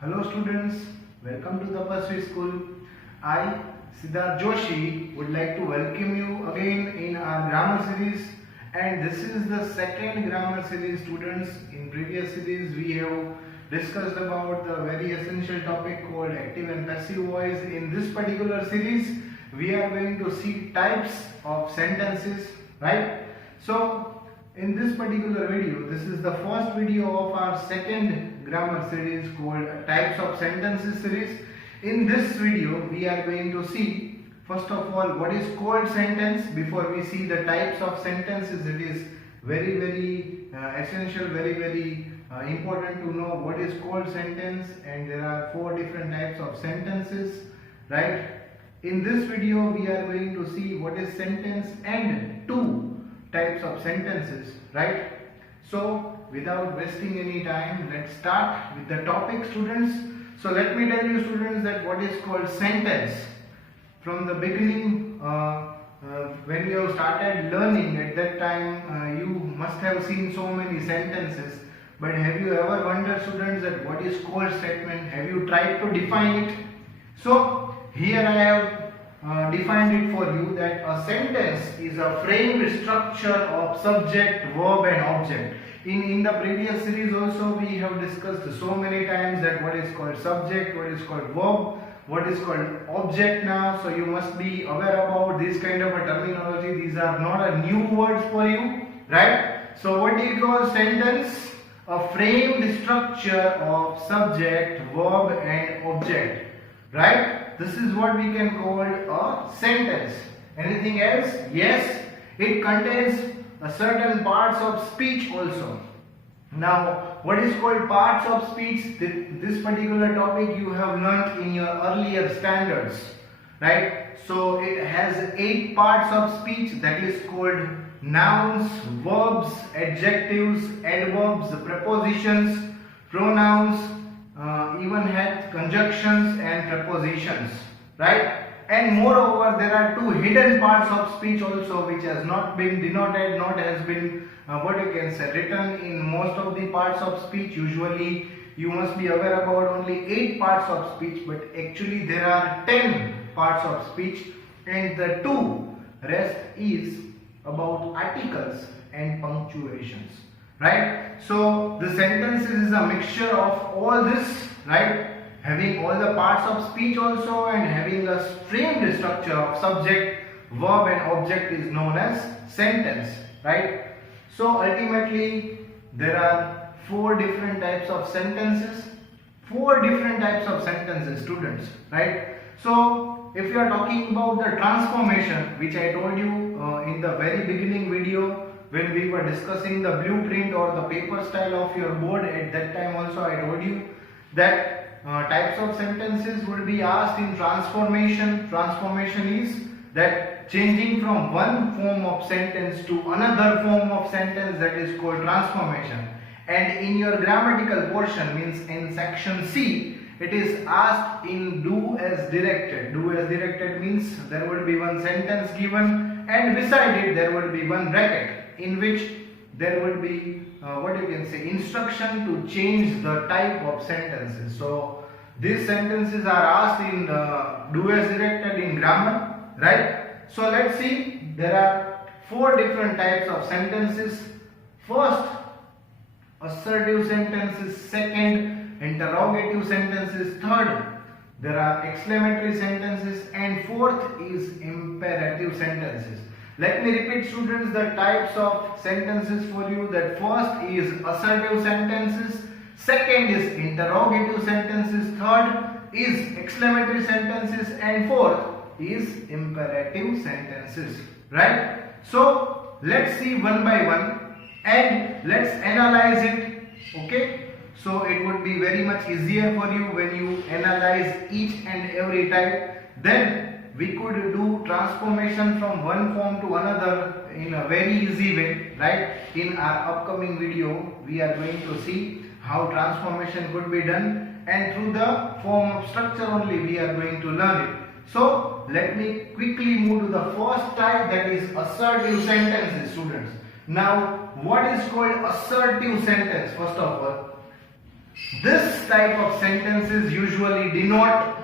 Hello students, welcome to the Tapasvi School. I, Siddharth Joshi, would like to welcome you again in our grammar series, and this is the second grammar series, students. In previous series we have discussed about the very essential topic called active and passive voice. In this particular series we are going to see types of sentences, right? So in this particular video, this is the first video of our second grammar series called Types of Sentences series. In this video, we are going to see first of all what is called sentence. Before we see the types of sentences, it is very essential, very important to know what is called sentence, and there are 4 different types of sentences, right? In this video, we are going to see what is sentence and 2 types of sentences, right? So without wasting any time, let's start with the topic, students. So let me tell you, students, that what is called sentence. From the beginning, when you have started learning, at that time you must have seen so many sentences, but have you ever wondered, students, that what is called statement? Have you tried to define it? So here I have defined it for you, that a sentence is a framed structure of subject, verb and object. In the previous series also we have discussed so many times that what is called subject, what is called verb, what is called object now. So you must be aware about this kind of a terminology. These are not a new words for you, right? So what do you call sentence? A framed structure of subject, verb and object, right? This is what we can call a sentence. Anything else? Yes, it contains a certain parts of speech also. Now, what is called parts of speech? This particular topic you have learnt in your earlier standards, right? So it has 8 parts of speech, that is called nouns, verbs, adjectives, adverbs, prepositions, pronouns, even had conjunctions and prepositions, right? And moreover, there are 2 hidden parts of speech also, which has not been denoted, not has been what you can say written in most of the parts of speech. Usually you must be aware about only 8 parts of speech, but actually there are 10 parts of speech, and the 2 rest is about articles and punctuations, right? So the sentences is a mixture of all this, right? Having all the parts of speech also, and having a framed structure of subject, verb and object is known as sentence, right? So ultimately there are 4 different types of sentences. 4 different types of sentences, students, right? So if you are talking about the transformation, which I told you in the very beginning video, when we were discussing the blueprint or the paper style of your board, at that time also I told you that types of sentences would be asked in transformation. Transformation is that changing from one form of sentence to another form of sentence, that is called transformation. And in your grammatical portion, means in section C, it is asked in do as directed. Do as directed means there would be one sentence given, and beside it there would be one bracket in which there would be what you can say instruction to change the type of sentences. So these sentences are asked in do as directed in grammar, right? So let's see, there are 4 different types of sentences. First, assertive sentences. Second, interrogative sentences. Third, there are exclamatory sentences, and fourth is imperative sentences. Let me repeat, students, the types of sentences for you. That first is assertive sentences, second is interrogative sentences, third is exclamatory sentences, and fourth is imperative sentences, right? So let's see one by one and let's analyze it, okay? So it would be very much easier for you when you analyze each and every type. Then we could do transformation from one form to another in a very easy way, right? In our upcoming video, we are going to see how transformation could be done, and through the form of structure only we are going to learn it. So let me quickly move to the first type, that is assertive sentences, students. Now what is called assertive sentence? First of all, This type of sentences usually denote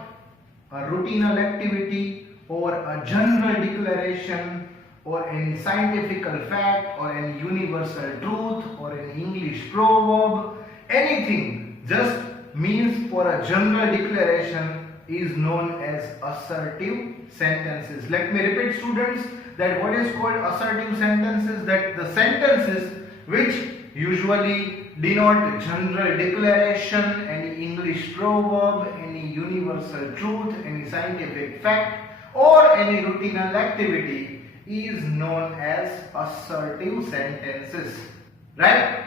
a routinal activity or a general declaration or any scientific fact or any universal truth or an English proverb. Anything just means for a general declaration is known as assertive sentences. Let me repeat, students, that what is called assertive sentences, that the sentences which usually denote general declaration, any English proverb, any universal truth, any scientific fact or any routinal activity is known as assertive sentences. Right?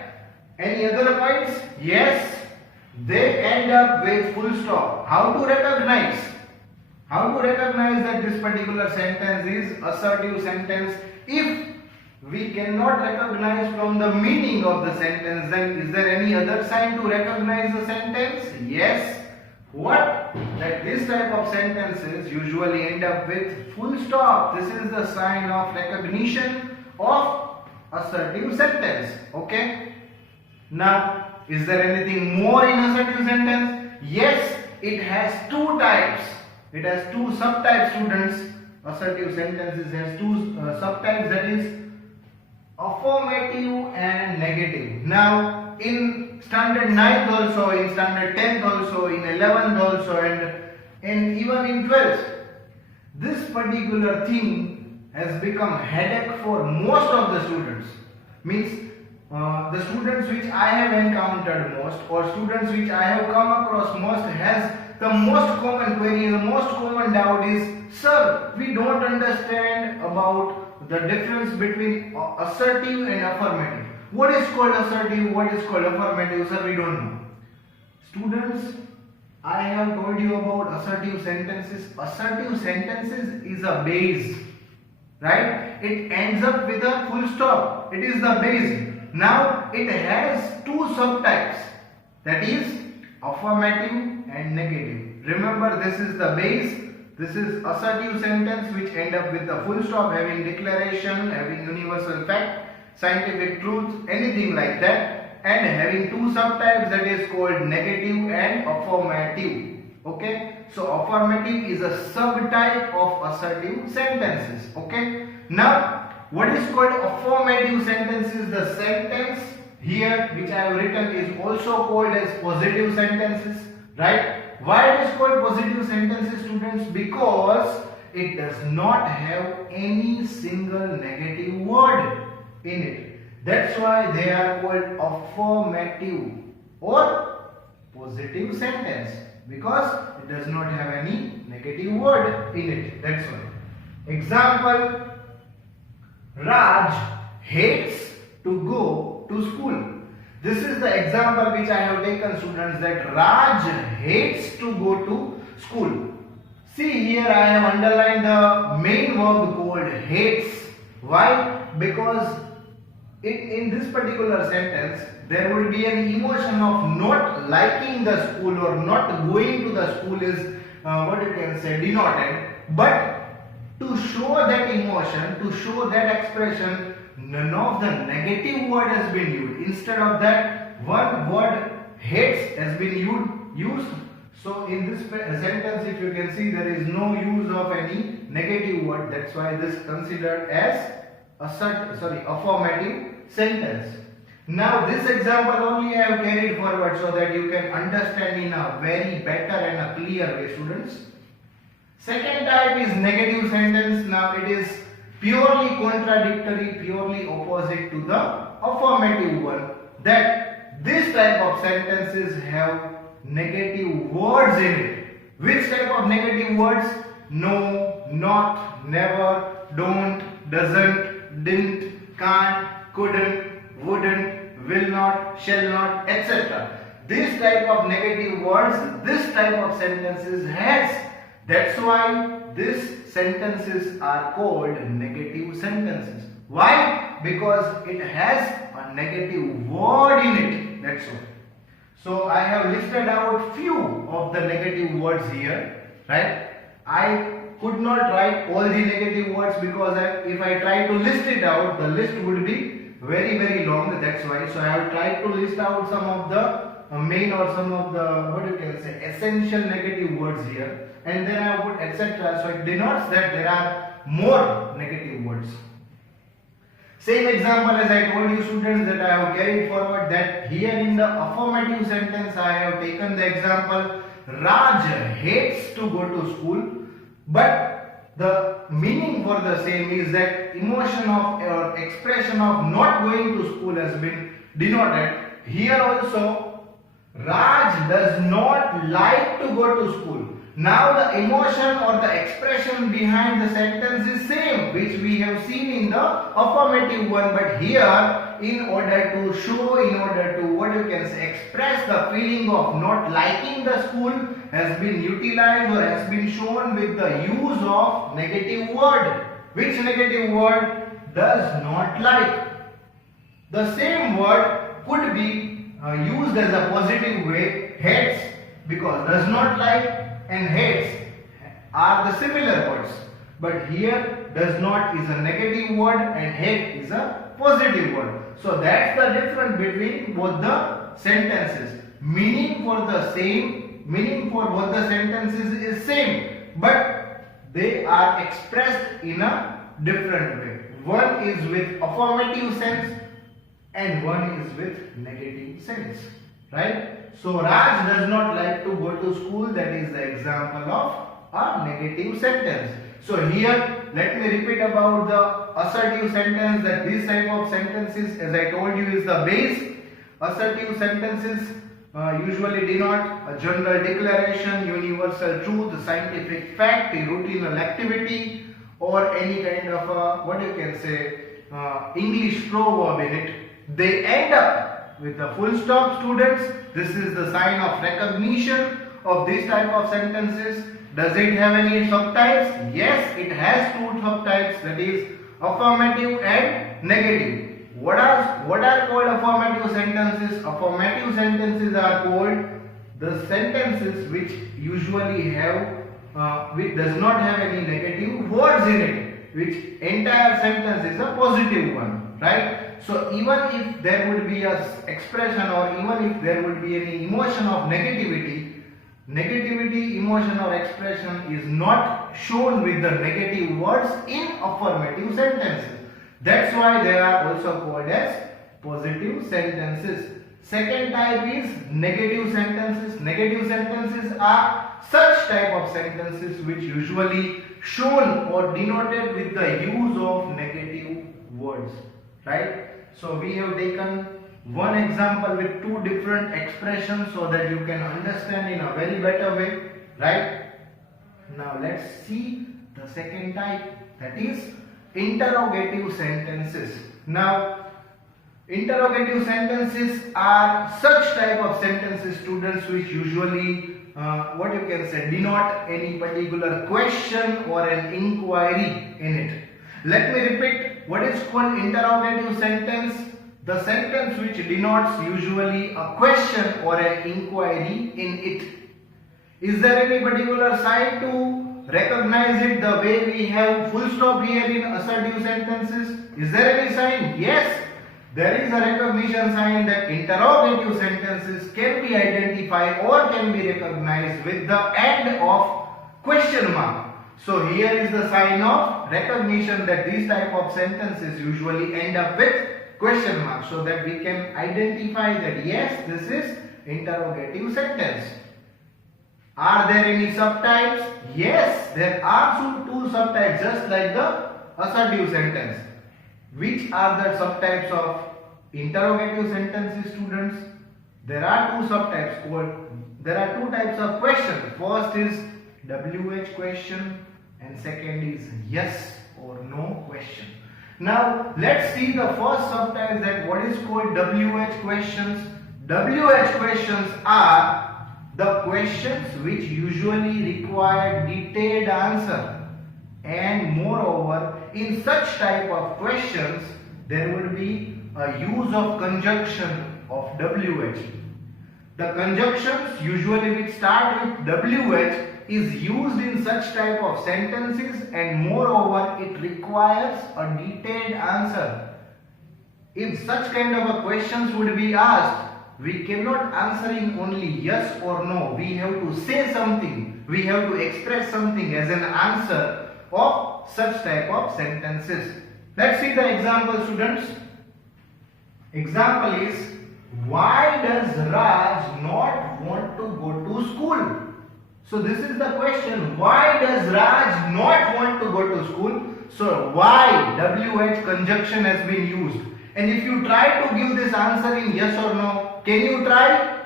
Any other points? Yes. They end up with full stop. How to recognize? How to recognize that this particular sentence is assertive sentence? If we cannot recognize from the meaning of the sentence, then is there any other sign to recognize the sentence? Yes. What? That this type of sentences usually end up with full stop. This is the sign of recognition of assertive sentence. Okay? Now, is there anything more in assertive sentence? Yes, it has two types. It has two subtypes, students. Assertive sentences has two subtypes, that is affirmative and negative. Now, in standard 9th also, in standard 10th also, in 11th also, and even in 12th, this particular thing has become headache for most of the students. Means the students which I have encountered most, or students which I have come across most, has the most common query, the most common doubt is, sir, we don't understand about the difference between assertive and affirmative. What is called assertive, what is called affirmative, sir, we don't know. Students, I have told you about assertive sentences. Assertive sentences is a base, right? It ends up with a full stop. It is the base. Now it has two subtypes, that is affirmative and negative. Remember, this is the base. This is assertive sentence which end up with a full stop, having declaration, having universal fact, scientific truth, anything like that, and having two subtypes, that is called negative and affirmative. Okay, so affirmative is a subtype of assertive sentences. Okay, now what is called affirmative sentences? The sentence here which I have written is also called as positive sentences, right? Why it is called positive sentences, students? Because it does not have any single negative word in it. That's why they are called affirmative or positive sentence, because it does not have any negative word in it. That's why. Example: Raj hates to go to school. This is the example which I have taken, students, that Raj hates to go to school. See here, I have underlined the main verb called hates. Why? Because in this particular sentence, there will be an emotion of not liking the school or not going to the school is what you can say denoted. But to show that emotion, to show that expression, none of the negative word has been used. Instead of that, one word hates has been used. So in this sentence, if you can see, there is no use of any negative word. That's why this is considered as affirmative sentence. Now this example only I have carried forward so that you can understand in a very better and a clear way, students. Second type is negative sentence. Now it is purely contradictory, purely opposite to the affirmative one. That this type of sentences have negative words in it. Which type of negative words? No, not, never, don't, doesn't, didn't, can't, couldn't, wouldn't, will not, shall not, etc. This type of negative words, this type of sentences has. That's why these sentences are called negative sentences. Why? Because it has a negative word in it. That's why. So I have listed out few of the negative words here, right? I could not write all the negative words because if I try to list it out, the list would be very long. That's why. So I have tried to list out some of the main or some of the what you can say essential negative words here, and then I put etc. So it denotes that there are more negative words. Same example as I told you students that I have carried forward, that here in the affirmative sentence I have taken the example Raj hates to go to school, but the meaning for the same is that emotion of or expression of not going to school has been denoted. Here also Raj does not like to go to school. Now the emotion or the expression behind the sentence is same, which we have seen in the affirmative one, but here in order to show, in order to what you can say express the feeling of not liking the school has been utilized or has been shown with the use of negative word. Which negative word? Does not like. The same word could be used as a positive way, hates, because does not like and hates are the similar words, but here does not is a negative word and hate is a positive word. So that's the difference between both the sentences. Meaning for the same, meaning for both the sentences is same, but they are expressed in a different way. One is with affirmative sense and one is with negative sense, right? So Raj does not like to go to school, that is the example of a negative sentence. So here let me repeat about the assertive sentence, that this type of sentences as I told you is the base. Assertive sentences usually denote a general declaration, universal truth, scientific fact, a routine activity, or any kind of what you can say English proverb in it. They end up with a full stop, students. This is the sign of recognition of this type of sentences. Does it have any subtypes? Yes, it has two subtypes, that is affirmative and negative. What are called affirmative sentences? Affirmative sentences are called the sentences which usually have which does not have any negative words in it, which entire sentence is a positive one, right? So even if there would be a expression or even if there would be any emotion of negativity, emotion or expression is not shown with the negative words in affirmative sentences. That's why they are also called as positive sentences. Second type is negative sentences. Negative sentences are such type of sentences which usually shown or denoted with the use of negative words, right? So we have taken one example with two different expressions so that you can understand in a very better way, right? Now let's see the second type, that is interrogative sentences. Now interrogative sentences are such type of sentences, students, which usually what you can say denote any particular question or an inquiry in it. Let me repeat what is called interrogative sentence. The sentence which denotes usually a question or an inquiry in it. Is there any particular sign to recognize it the way we have full stop here in assertive sentences? Is there any sign? Yes, there is a recognition sign that interrogative sentences can be identified or can be recognized with the end of question mark. So here is the sign of recognition that these type of sentences usually end up with question mark, so that we can identify that yes, this is interrogative sentence. Are there any subtypes? Yes, there are two subtypes just like the assertive sentence. Which are the subtypes of interrogative sentences, students? There are two subtypes called, there are two types of question. First is WH question and second is yes or no question. Now let's see the first subtype, that what is called WH questions. WH questions are the questions which usually require detailed answer, and moreover in such type of questions there will be a use of conjunction of WH. The conjunctions usually which start with WH is used in such type of sentences, and moreover it requires a detailed answer. If such kind of a questions would be asked, we cannot answering only yes or no. We have to say something. We have to express something as an answer of such type of sentences. Let's see the example, students. Example is, why does Raj not want to go to school? So this is the question. Why does Raj not want to go to school? So why, WH conjunction has been used. And if you try to give this answer in yes or no, can you try?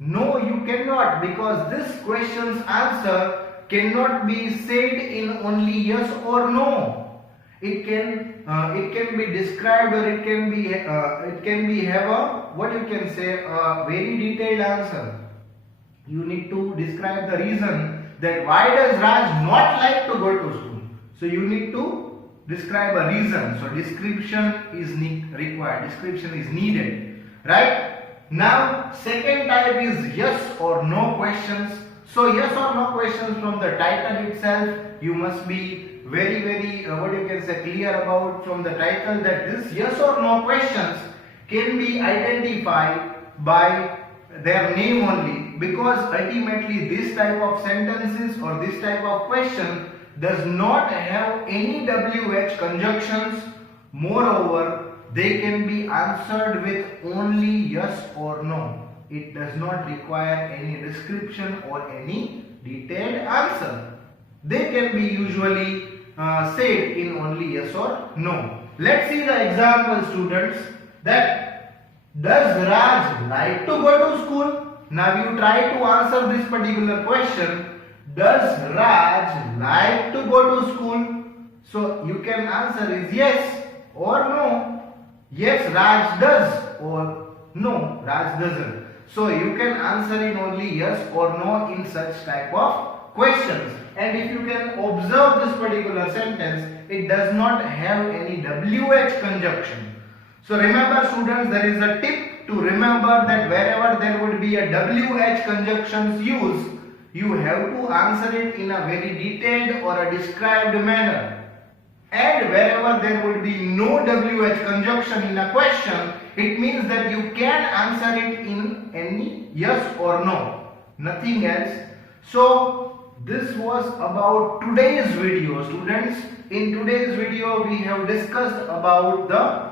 No, you cannot, because this question's answer cannot be said in only yes or no. It can be described, or it can be have a, what you can say, a very detailed answer. You need to describe the reason that why does Raj not like to go to school. So you need to describe a reason. So description is required. Description is needed. Right? Now second type is yes or no questions. So yes or no questions, from the title itself, you must be very what you can say, clear about from the title that this yes or no questions can be identified by their name only, because ultimately this type of sentences or this type of question does not have any WH conjunctions. Moreover, they can be answered with only yes or no. It does not require any description or any detailed answer. They can be usually said in only yes or no. Let's see the example, students. That does Raj like to go to school? Now you try to answer this particular question. Does Raj like to go to school? So you can answer is yes or no. Yes, Raj does, or no, Raj doesn't. So you can answer in only yes or no in such type of questions. And if you can observe this particular sentence, it does not have any WH conjunction. So remember, students, there is a tip to remember that wherever there would be a WH conjunctions used, you have to answer it in a very detailed or a described manner. And wherever there would be no WH conjunction in a question, it means that you can answer it in any yes or no, nothing else. So this was about today's video, students. In today's video we have discussed about the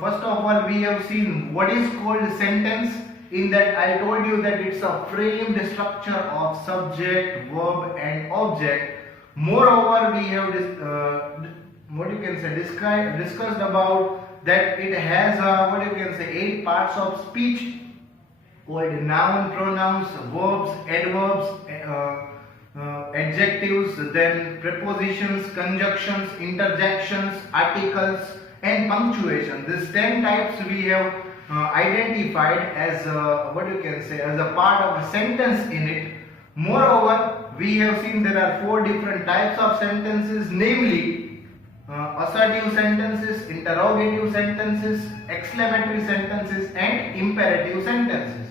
first of all, we have seen what is called sentence. In that I told you that it's a framed structure of subject, verb and object. Moreover, we have discussed about that it has a 8 parts of speech called noun, pronouns, verbs, adverbs, adjectives, then prepositions, conjunctions, interjections, articles and punctuation. These 10 types we have identified as as a part of a sentence in it. Moreover, we have seen there are 4 different types of sentences, namely assertive sentences, interrogative sentences, exclamatory sentences and imperative sentences.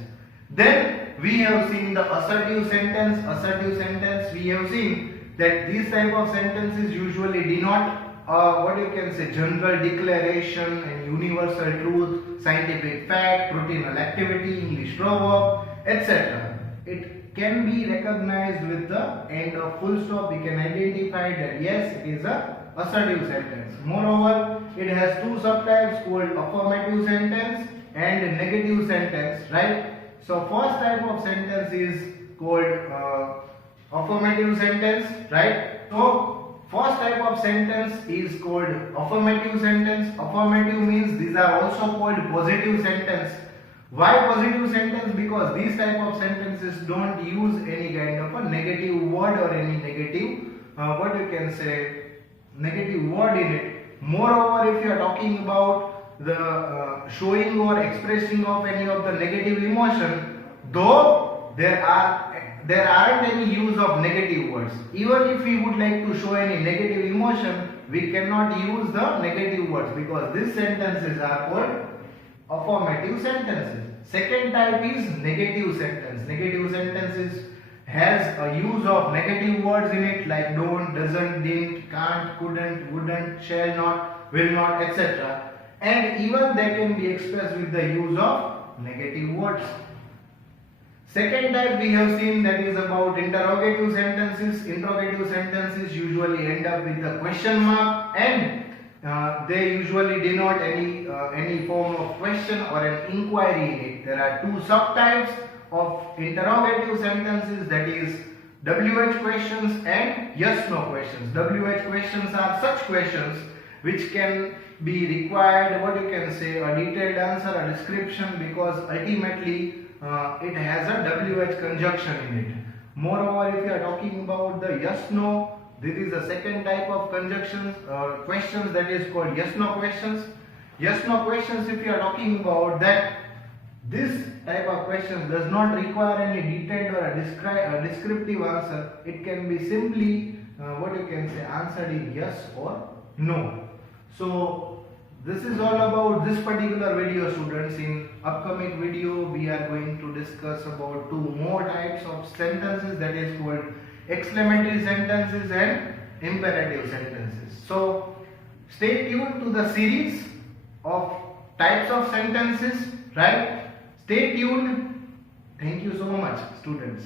Then we have seen the assertive sentence. Assertive sentence, we have seen that these type of sentences usually denote general declaration and universal truth, scientific fact, routinal activity, English proverb, etc. It can be recognized with the end of full stop. We can identify that yes, it is a assertive sentence. Moreover, it has 2 subtypes called affirmative sentence and negative sentence, right? So first type of sentence is called affirmative sentence, right? So first type of sentence is called affirmative sentence. Affirmative means these are also called positive sentence. Why positive sentence? Because these type of sentences don't use any kind of a negative word or any negative negative word in it. Moreover, if you are talking about the showing or expressing of any of the negative emotion, though there aren't any use of negative words. Even if we would like to show any negative emotion, we cannot use the negative words because these sentences are called affirmative sentences. Second type is negative sentence. Negative sentences has a use of negative words in it like don't, doesn't, didn't, can't, couldn't, wouldn't, shall not, will not, etc. and even they can be expressed with the use of negative words. Second type we have seen, that is about interrogative sentences. Interrogative sentences usually end up with a question mark, and they usually denote any form of question or an inquiry in it. There are two subtypes of interrogative sentences, that is WH questions and yes no questions. WH questions are such questions which can be required, what you can say, a detailed answer, a description, because ultimately it has a WH conjunction in it. Moreover, if you are talking about the yes no, this is the second type of conjunctions or questions, that is called yes no questions. Yes no questions, if you are talking about that, this type of questions does not require any detailed or a descriptive answer. It can be simply what you can say, answered in yes or no. So this is all about this particular video, students. In upcoming video we are going to discuss about two more types of sentences, that is called exclamatory sentences and imperative sentences. So stay tuned to the series of types of sentences, right? Stay tuned. Thank you so much, students.